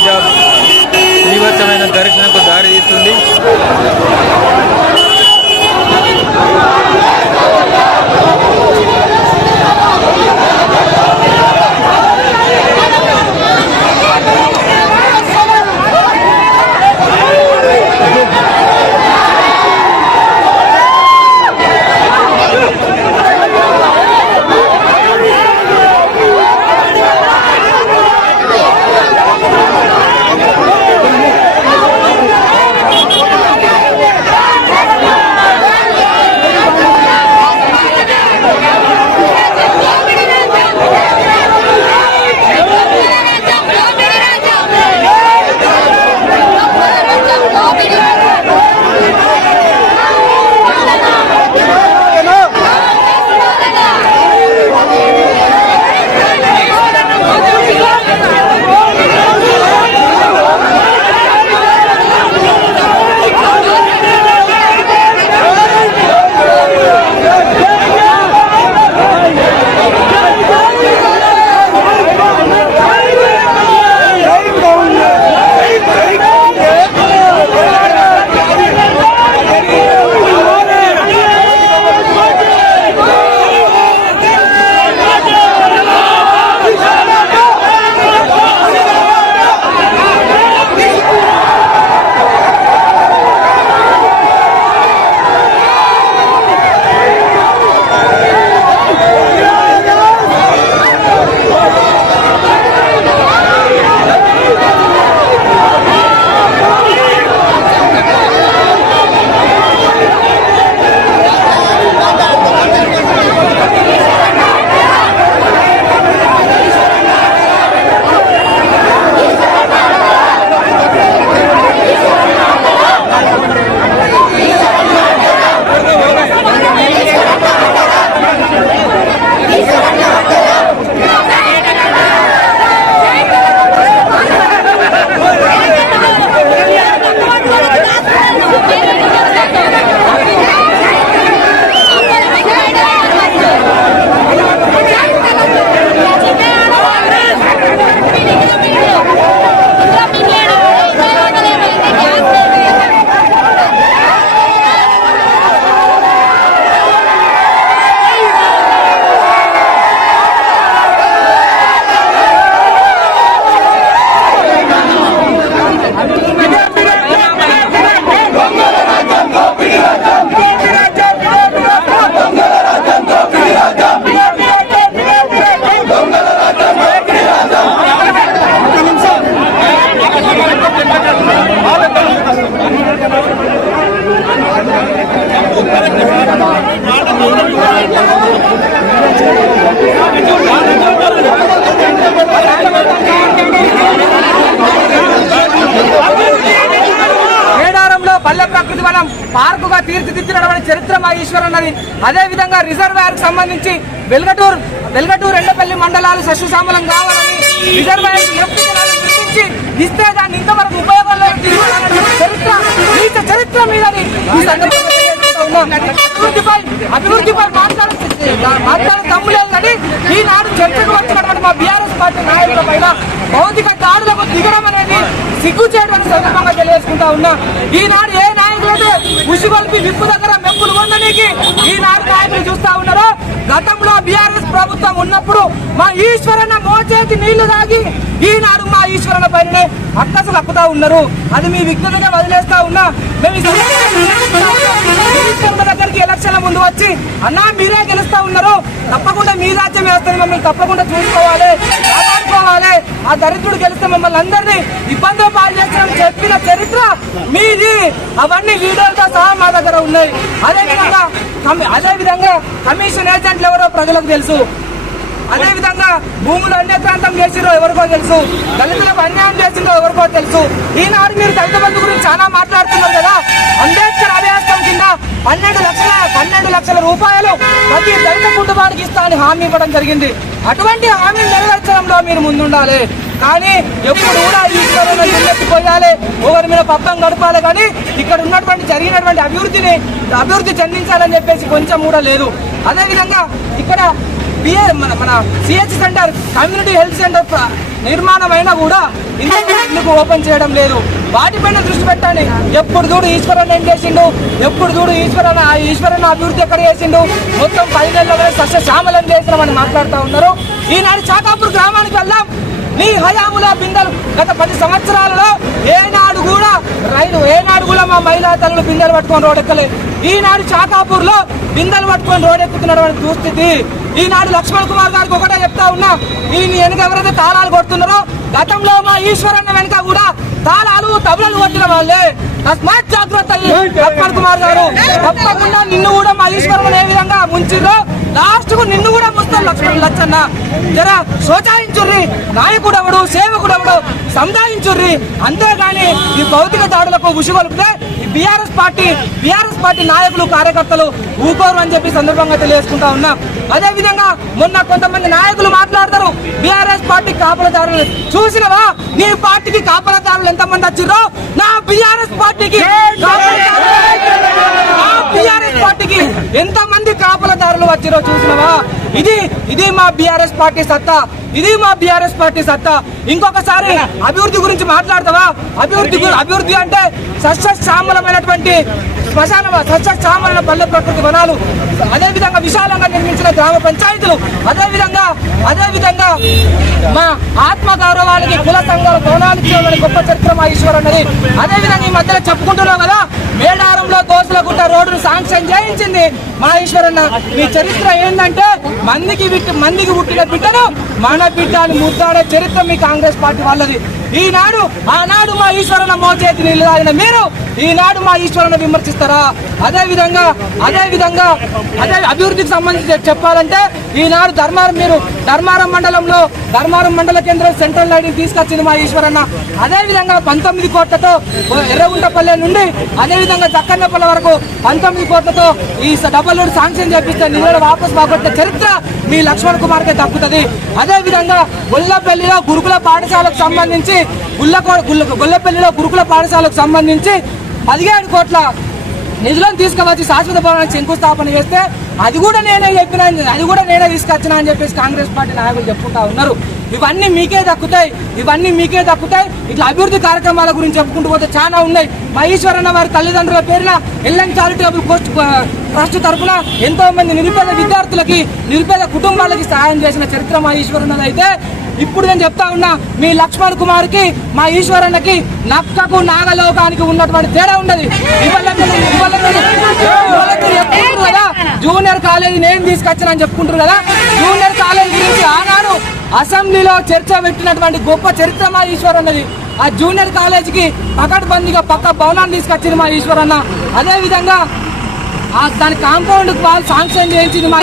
మధ్య తీవ్రమైన ఘర్షణకు దారి తీస్తుంది మనం ప్రకృతి వనం పార్కుగా తీర్చిదిద్దడం చరిత్ర మా ఈశ్వర్ అన్నది అదే విధంగా కు సంబంధించి వెల్గటూర్ వెల్గటూర్ ఎండపల్లి మండలాలు సస్యశ్యామలం కావాలని రిజర్వాయర్ గుర్తించి ఇస్తే దాన్ని ఇంతవరకు ఉపయోగంలో చరిత్ర నీచ చరిత్ర మీదని ఈ అభివృద్ధిపై అభివృద్ధిపై మాట్లాడే మాట్లాడే తమ్ము లేదు కానీ ఈనాడు చర్చకు వచ్చినటువంటి మా బీఆర్ఎస్ పార్టీ నాయకుల పైన భౌతిక దాడులకు దిగడం అనేది సిగ్గు చేయడం సందర్భంగా తెలియజేసుకుంటా ఉన్నా. ఈనాడు ఏ నాయకులైతే ఉసిగొల్పి విప్పు దగ్గర మెప్పులు పొందనీకి ఈనాడు నాయకులు చూస్తా ఉన్నారు? గతంలో బీఆర్ఎస్ ప్రభుత్వం ఉన్నప్పుడు మా ఈశ్వరన్న మోచేతి నీళ్ళు తాగి ఈనాడు మా ఈశ్వరన్న పైన అక్కసు కప్పుతా ఉన్నారు. అది మీ విజ్ఞతగా వదిలేస్తా ఉన్నా. మేము దగ్గరికి ఎలక్షన్ల ముందు వచ్చి అన్నా మీరే గెలుస్తా ఉన్నారు. తప్పకుండా మీ రాజ్యం వేస్తుంది మమ్మల్ని తప్పకుండా చూసుకోవాలి కాపాడుకోవాలి. ఆ దరిద్రుడు గెలిస్తే మమ్మల్ని అందరినీ ఇబ్బందులు పాలు చేస్తామని చెప్పిన చరిత్ర మీది. అవన్నీ వీడియోలతో సహా మా దగ్గర ఉన్నాయి. అదే విధంగా అదే విధంగా కమిషన్ ఏజెంట్లు ఎవరో ప్రజలకు తెలుసు. అదేవిధంగా భూములు భూములు అన్యక్రాంతం చేసిరో ఎవరికో తెలుసు. దళితులకు అన్యాయం చేసిందో ఎవరికో తెలుసు. ఈనాడు మీరు దళిత బంధు గురించి చాలా మాట్లాడుతున్నారు కదా? అంబేద్కర్ అభ్యాసం కింద పన్నెండు లక్షల పన్నెండు లక్షల రూపాయలు ప్రతి దళిత కుటుంబానికి ఇస్తా అని హామీ ఇవ్వడం జరిగింది. అటువంటి హామీ నెరవేర్చడంలో మీరు ముందుండాలి. కానీ ఎప్పుడు కూడా ఈశ్వరుని పోయాలి ఒకరి మీద పబ్బం గడపాలి. కానీ ఇక్కడ ఉన్నటువంటి జరిగినటువంటి అభివృద్ధిని అభివృద్ధి చెందించాలని చెప్పేసి కొంచెం కూడా లేదు. అదేవిధంగా ఇక్కడ బిఏ మన మన CH centre community health centre నిర్మాణం అయినా కూడా ఇంతకు ఎందుకు ఓపెన్ చేయడం లేదు? వాటిపైన దృష్టి పెట్టండి. ఎప్పుడు చూడు ఈశ్వరన్ ఏం చేసిండు? ఎప్పుడు చూడు ఈశ్వరన్ ఈశ్వరన్ అభివృద్ధి ఎక్కడ చేసిండు? మొత్తం పది నెలల సస్య శ్యామలం చేసినామని మాట్లాడుతూ ఉన్నారు. ఈనాడు చాకాపూర్ గ్రామానికి వెళ్దాం. నీ హయాముల బిందెలు. గత పది సంవత్సరాలలో ఏనాడు కూడా రైలు ఏనాడు కూడా మా మహిళా తల్లులు బిందెలు పట్టుకొని రోడ్ ఎక్కలే ఈనాడు చాకాపూర్లో బిందెలు పట్టుకొని రోడెక్కుతున్నటువంటి దుస్థితి. ఈనాడు లక్ష్మణ్ కుమార్ గారికి ఒకటే చెప్తా ఉన్నా ఈ వెనుక ఎవరైతే తాళాలు కొడుతున్నారో గతంలో మా ఈశ్వరన్న వెనుక కూడా తాళాలు తబలలు కొట్టిన వాళ్ళే. తస్మాత్ జాగ్రత్త అప్పర్ కుమార్ గారు తప్పకుండా నిన్ను కూడా మా ఈశ్వరం ఏ విధంగా ముంచిందో లాస్ట్కు నిన్ను కూడా ముస్తాం లక్ష్మణ్ లచ్చన్న. జర సోచాయించుర్రి. నాయకుడు ఎవడు సేవకుడు ఎవడు సముదాయించుర్రి. అంతేగాని ఈ భౌతిక దాడులకు ఉసిగొలిపితే ఈ బీఆర్ఎస్ పార్టీ బీఆర్ఎస్ పార్టీ నాయకులు కార్యకర్తలు ఊకోరు అని చెప్పి సందర్భంగా తెలియజేసుకుంటా ఉన్నా. అదే విధంగా మొన్న కొంతమంది నాయకులు మాట్లాడతారు. బీఆర్ఎస్ పార్టీ కాపలదారులు చూసినవా? నీ పార్టీకి కాపలదారులు ఎంతమంది వచ్చిర్రో? నా బీఆర్ఎస్ పార్టీకి బీఆర్ఎస్ పార్టీకి ఎంత మంది కాపలదారులు వచ్చిరో చూసినవా? ఇది ఇది మా బీఆర్ఎస్ పార్టీ సత్తా. ఇది మా బీఆర్ఎస్ పార్టీ సత్తా. ఇంకొకసారి అభివృద్ధి గురించి మాట్లాడతావా? అభివృద్ధి అభివృద్ధి అంటే సస్యశ్యామలమైనటువంటి శ్మశాన సస్యశ్యామలైన పల్లె ప్రకృతి వనాలు అదే విధంగా విశాలంగా నిర్మించిన గ్రామ పంచాయతీలు అదే విధంగా అదే విధంగా మా ఆత్మ గౌరవానికి కుల సంఘాల భవనాలు ఇచ్చేవాడి గొప్ప చరిత్ర మా ఈశ్వర్ అన్నది అదే విధంగా ఈ మధ్యలో చెప్పుకుంటున్నాం కదా మేడారంలో దోసులగుట్ట రోడ్డును శాంక్షన్ చేయించింది మా ఈశ్వరన్న. ఈ చరిత్ర ఏంటంటే మందికి మందికి పుట్టిన బిడ్డను మన బిడ్డ అని ముద్దాడే చరిత్ర మీ కాంగ్రెస్ పార్టీ వాళ్ళది. ఈనాడు ఆనాడు మా ఈశ్వరన్న మోచేతి నిలదాగిన మీరు ఈనాడు మా ఈశ్వరన్న విమర్శిస్తారా? అదే విధంగా అదే విధంగా అదే అభివృద్ధికి సంబంధించి చెప్పాలంటే ఈనాడు ధర్మారం మీరు ధర్మారం మండలంలో ధర్మారం మండల కేంద్రం సెంట్రల్ లైన్ తీసుకొచ్చింది మా ఈశ్వరన్న. అదే విధంగా పంతొమ్మిది కోట్లతో ఎర్రగుంటపల్లె నుండి అదే విధంగా చక్కన్నపల్లె వరకు పంతొమ్మిది కోట్లతో ఈ డబల్ రోడ్ శాంక్షన్ చేపిస్తే నిధులు వాపస్ బాగొట్టే చరిత్ర మీ లక్ష్మణ్ కుమార్కే దక్కుతుంది. అదే విధంగా గొల్లపల్లిలో గురుకుల పాఠశాలకు సంబంధించి గుల్లకో గొల్లపల్లిలో గురుకుల పాఠశాలకు సంబంధించి పదిహేడు కోట్ల నిధులను తీసుకువచ్చి శాశ్వత భవనానికి శంకుస్థాపన చేస్తే అది కూడా నేనే చెప్పిన అది కూడా నేనే తీసుకొచ్చిన అని చెప్పేసి కాంగ్రెస్ పార్టీ నాయకులు చెప్పుకుంటా ఉన్నారు. ఇవన్నీ మీకే దక్కుతాయి ఇవన్నీ మీకే దక్కుతాయి. ఇట్లా అభివృద్ధి కార్యక్రమాల గురించి చెప్పుకుంటూ పోతే చాలా ఉన్నాయి. మహేశ్వరన్న వారి తల్లిదండ్రుల పేరున ఎల్ఎన్ చారిటబుల్ పోస్ట్ ట్రస్ట్ తరఫున ఎంతో మంది నిరుపేద విద్యార్థులకి నిరుపేద కుటుంబాలకి సహాయం చేసిన చరిత్ర మా అయితే ఇప్పుడు నేను చెప్తా ఉన్నా మీ లక్ష్మణ్ కుమార్కి మా ఈశ్వరన్నకి నక్కకు నాగలోకానికి ఉన్నటువంటి తేడా ఉండదు. కదా జూనియర్ కాలేజీ నేను తీసుకొచ్చిన అని చెప్పుకుంటారు కదా? జూనియర్ కాలేజీ గురించి ఆనాడు అసెంబ్లీలో చర్చ పెట్టినటువంటి గొప్ప చరిత్ర మా ఈశ్వరన్నది. ఆ జూనియర్ కాలేజీకి పకడ్బందీగా పక్క భవనాన్ని తీసుకొచ్చింది మా ఈశ్వరన్న. అదే విధంగా ఆ దాని కాంపౌండ్ వాళ్ళు శాంక్షన్ చేయించింది మా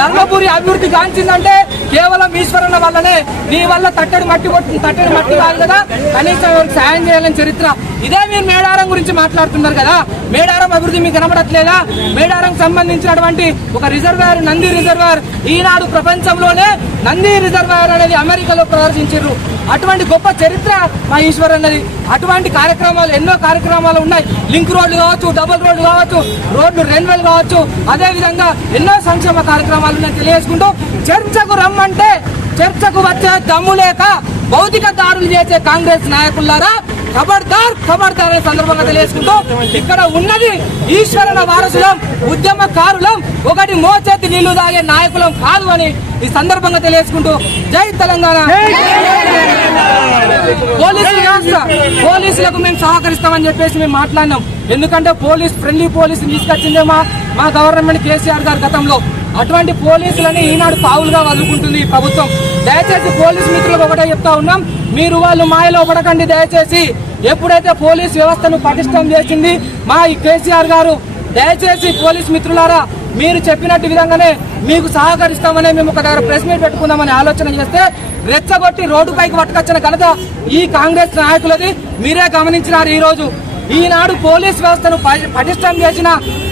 ధర్మపురి అభివృద్ధి గాంచిందంటే కేవలం ఈశ్వరుల వల్లనే. నీ వల్ల తట్టడి మట్టి కొట్టి తట్టడి మట్టి కాదు కదా. కనీసం సాయం చేయాలని చరిత్ర. ఇదే మీరు మేడారం గురించి మాట్లాడుతున్నారు కదా. మేడారం అభివృద్ధి మీకు కనబడట్లేదా? మేడారం సంబంధించినటువంటి ఒక రిజర్వాయర్ నంది రిజర్వాయర్ ఈనాడు ప్రపంచంలోనే నంది రిజర్వాయర్ అనేది అమెరికాలో ప్రదర్శించారు. అటువంటి గొప్ప చరిత్ర మా ఈశ్వర్ అన్నది అటువంటి కార్యక్రమాలు ఎన్నో కార్యక్రమాలు ఉన్నాయి. లింక్ రోడ్లు కావచ్చు డబుల్ రోడ్లు కావచ్చు రోడ్లు రెన్యువల్ కావచ్చు అదేవిధంగా ఎన్నో సంక్షేమ కార్యక్రమాలు నేను తెలియజేసుకుంటూ చర్చకు రమ్మంటే చర్చకు వచ్చే దమ్ము లేక భౌతిక దారులు చేసే కాంగ్రెస్ నాయకులారా ఖబర్దార్ ఖబర్దార్ అనే సందర్భంగా తెలియజేసుకుంటూ ఇక్కడ ఉన్నది ఈశ్వరుల వారసులం ఉద్యమకారులం ఒకటి మోచేతి నీళ్ళు తాగే నాయకులం కాదు అని ఈ సందర్భంగా తెలియజేసుకుంటూ జై తెలంగాణ. పోలీసు వ్యవస్థ పోలీసులకు మేము సహకరిస్తామని చెప్పేసి మేము మాట్లాడినాం. ఎందుకంటే పోలీస్ ఫ్రెండ్లీ పోలీసు తీసుకొచ్చిందే మా మా గవర్నమెంట్ కేసీఆర్ గారు గతంలో. అటువంటి పోలీసులని ఈనాడు పావులుగా వదులుకుంటుంది ఈ ప్రభుత్వం. దయచేసి పోలీసు మిత్రులకు ఒకటే చెప్తా ఉన్నాం. మీరు వాళ్ళు మాయలో పడకండి దయచేసి. ఎప్పుడైతే పోలీస్ వ్యవస్థను పటిష్టం చేసింది మా ఈ కేసీఆర్ గారు దయచేసి పోలీస్ మిత్రులారా మీరు చెప్పినట్టు విధంగానే మీకు సహకరిస్తామని మేము ఒక దగ్గర ప్రెస్ మీట్ పెట్టుకుందామని ఆలోచన చేస్తే రెచ్చగొట్టి రోడ్డుపైకి పట్టుకొచ్చిన ఘనత ఈ కాంగ్రెస్ నాయకులది. మీరే గమనించినారు ఈ రోజు ఈనాడు పోలీస్ వ్యవస్థను పటిష్టం చేసిన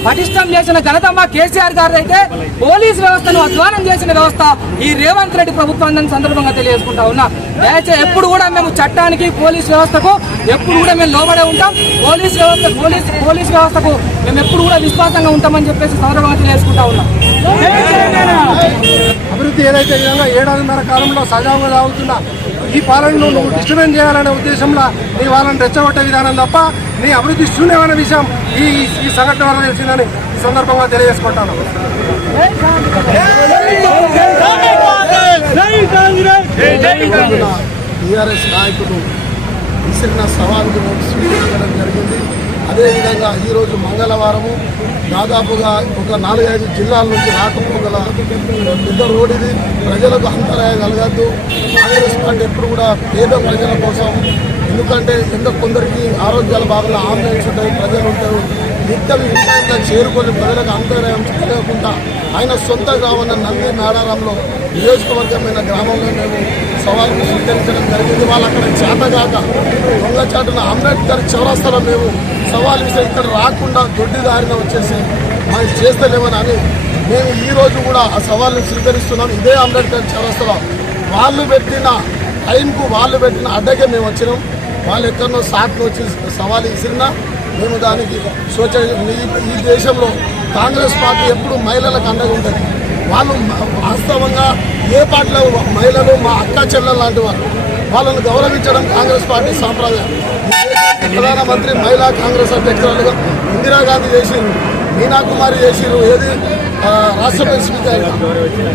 పటిష్టం చేసిన ఘనత మా కేసీఆర్ గారు అయితే పోలీస్ వ్యవస్థను అధ్వానం చేసిన వ్యవస్థ ఈ రేవంత్ రెడ్డి ప్రభుత్వం సందర్భంగా తెలియజేసుకుంటా ఉన్నా. దయచేసి ఎప్పుడు కూడా మేము చట్టానికి పోలీస్ వ్యవస్థకు ఎప్పుడు కూడా మేము లోబడే ఉంటాం. పోలీస్ వ్యవస్థ పోలీస్ పోలీస్ వ్యవస్థకు మేము ఎప్పుడు కూడా విశ్వాసంగా ఉంటామని చెప్పేసి సందర్భంగా తెలియజేసుకుంటా ఉన్నాం. అభివృద్ధి ఏదైతే విధంగా ఏడాదిన్నర కాలంలో సజావుగా సాగుతున్న ఈ పాలనను నువ్వు డిస్టర్బెన్స్ చేయాలనే ఉద్దేశంలో నీ వాళ్ళని రెచ్చగొట్టే విధానం తప్ప నీ అభివృద్ధి శూన్యమైన విషయం ఈ ఈ సంఘటన వల్ల తెలిసిందని ఈ సందర్భంగా తెలియజేసుకుంటాను. టీఆర్ఎస్ నాయకులు విసిరిన సవాలుకు స్వీకరించడం జరిగింది. అదేవిధంగా ఈరోజు మంగళవారము దాదాపుగా ఒక నాలుగైదు జిల్లాల నుంచి రాకపోగల పెద్ద రోడ్ ఇది. ప్రజలకు అంతరాయం కలగద్దు. కాంగ్రెస్ పార్టీ ఎప్పుడు కూడా పేద ప్రజల కోసం ఎందుకంటే ఇంకా కొందరికి ఆరోగ్యాల భాగంలో ఆంబులెన్స్ ఉంటాయి ప్రజలు ఉంటారు. నిత్యం ఇంట్లో చేరుకొని ప్రజలకు అంతరాయం తెలియకుండా ఆయన సొంత గ్రామం నంది నాడారంలో నియోజకవర్గమైన గ్రామంలో మేము సవాల్ని స్వీకరించడం జరిగింది. వాళ్ళు అక్కడ చేతగాక దొంగ చాటున అంబేద్కర్ చౌరస్తాలో మేము సవాల్ విసిరి ఇక్కడ రాకుండా దొడ్డి దారిన వచ్చేసి మనం చేస్తలేమని అని మేము ఈరోజు కూడా ఆ సవాల్ని స్వీకరిస్తున్నాం. ఇదే అంబేద్కర్ చౌరస్తాలో వాళ్ళు పెట్టిన టైంకు వాళ్ళు పెట్టిన అడ్డకే మేము వచ్చినాం. వాళ్ళు ఎక్కడో సాట్ను వచ్చి సవాల్ విసిరినా మేము దానికి సోచ ఈ- ఈ దేశంలో కాంగ్రెస్ పార్టీ ఎప్పుడు మహిళలకు అండగా ఉంటుంది. వాళ్ళు వాస్తవంగా ఏ పార్టీలో మహిళలు మా అక్క చెల్లెలు లాంటి వాళ్ళు వాళ్ళను గౌరవించడం కాంగ్రెస్ పార్టీ సాంప్రదాయం. ప్రధానమంత్రి మహిళా కాంగ్రెస్ అధ్యక్షురాలుగా ఇందిరాగాంధీ చేసిరు మీనా కుమారి చేసిరు ఏది రాష్ట్ర రాష్ట్రపతి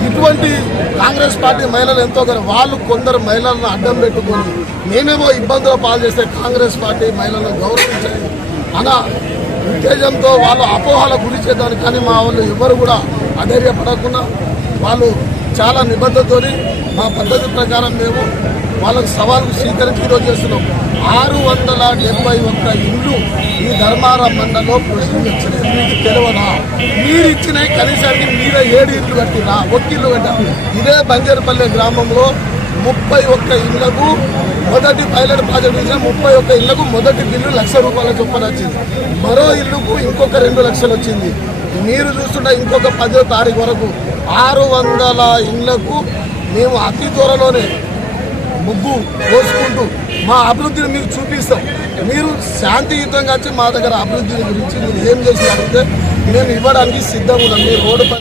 ఇటువంటి కాంగ్రెస్ పార్టీ మహిళలు ఎంతో గౌరవం. వాళ్ళు కొందరు మహిళలను అడ్డం పెట్టుకొని నేనేమో ఇబ్బందులు పాలు చేస్తే కాంగ్రెస్ పార్టీ మహిళలను గౌరవించాలి అన్న ఉత్తేజంతో వాళ్ళు అపోహలకు గురి చేద్దాను కానీ మా వాళ్ళు ఎవరు కూడా అధైర్యపడకుండా వాళ్ళు చాలా నిబద్ధతతోని మా పద్ధతి ప్రకారం మేము వాళ్ళకు సవాలు స్వీకరించి ఈరోజు చేస్తున్నాం ఆరు వందల డెబ్బై ఒక్క ఇల్లు ఈ ధర్మారం మండలంలో ప్రశ్నించలేదు మీకు తెలియనా మీరు ఇచ్చిన కనీసానికి మీరే ఏడు ఇల్లు కట్టినా ఒక్క ఇల్లు కట్టా ఇదే బంజరపల్లె గ్రామంలో ముప్పై ఒక్క ఇళ్ళకు మొదటి పైలట్ ప్రాజెక్ట్ ఇచ్చిన ముప్పై ఒక్క ఇళ్ళకు మొదటి బిల్లు లక్ష రూపాయల చొప్పున వచ్చింది. మరో ఇల్లుకు ఇంకొక రెండు లక్షలు వచ్చింది. మీరు చూస్తుంటే ఇంకొక పదో తారీఖు వరకు ఆరు వందల ఇళ్ళకు మేము అతి త్వరలోనే ముగ్గు పోసుకుంటూ మా అభివృద్ధిని మీకు చూపిస్తాం. మీరు శాంతియుతంగా వచ్చి మా దగ్గర అభివృద్ధి గురించి మీరు ఏం చేసి అడిగితే మేము ఇవ్వడానికి సిద్ధంగా ఉన్నాం. మీరు రోడ్డు పై-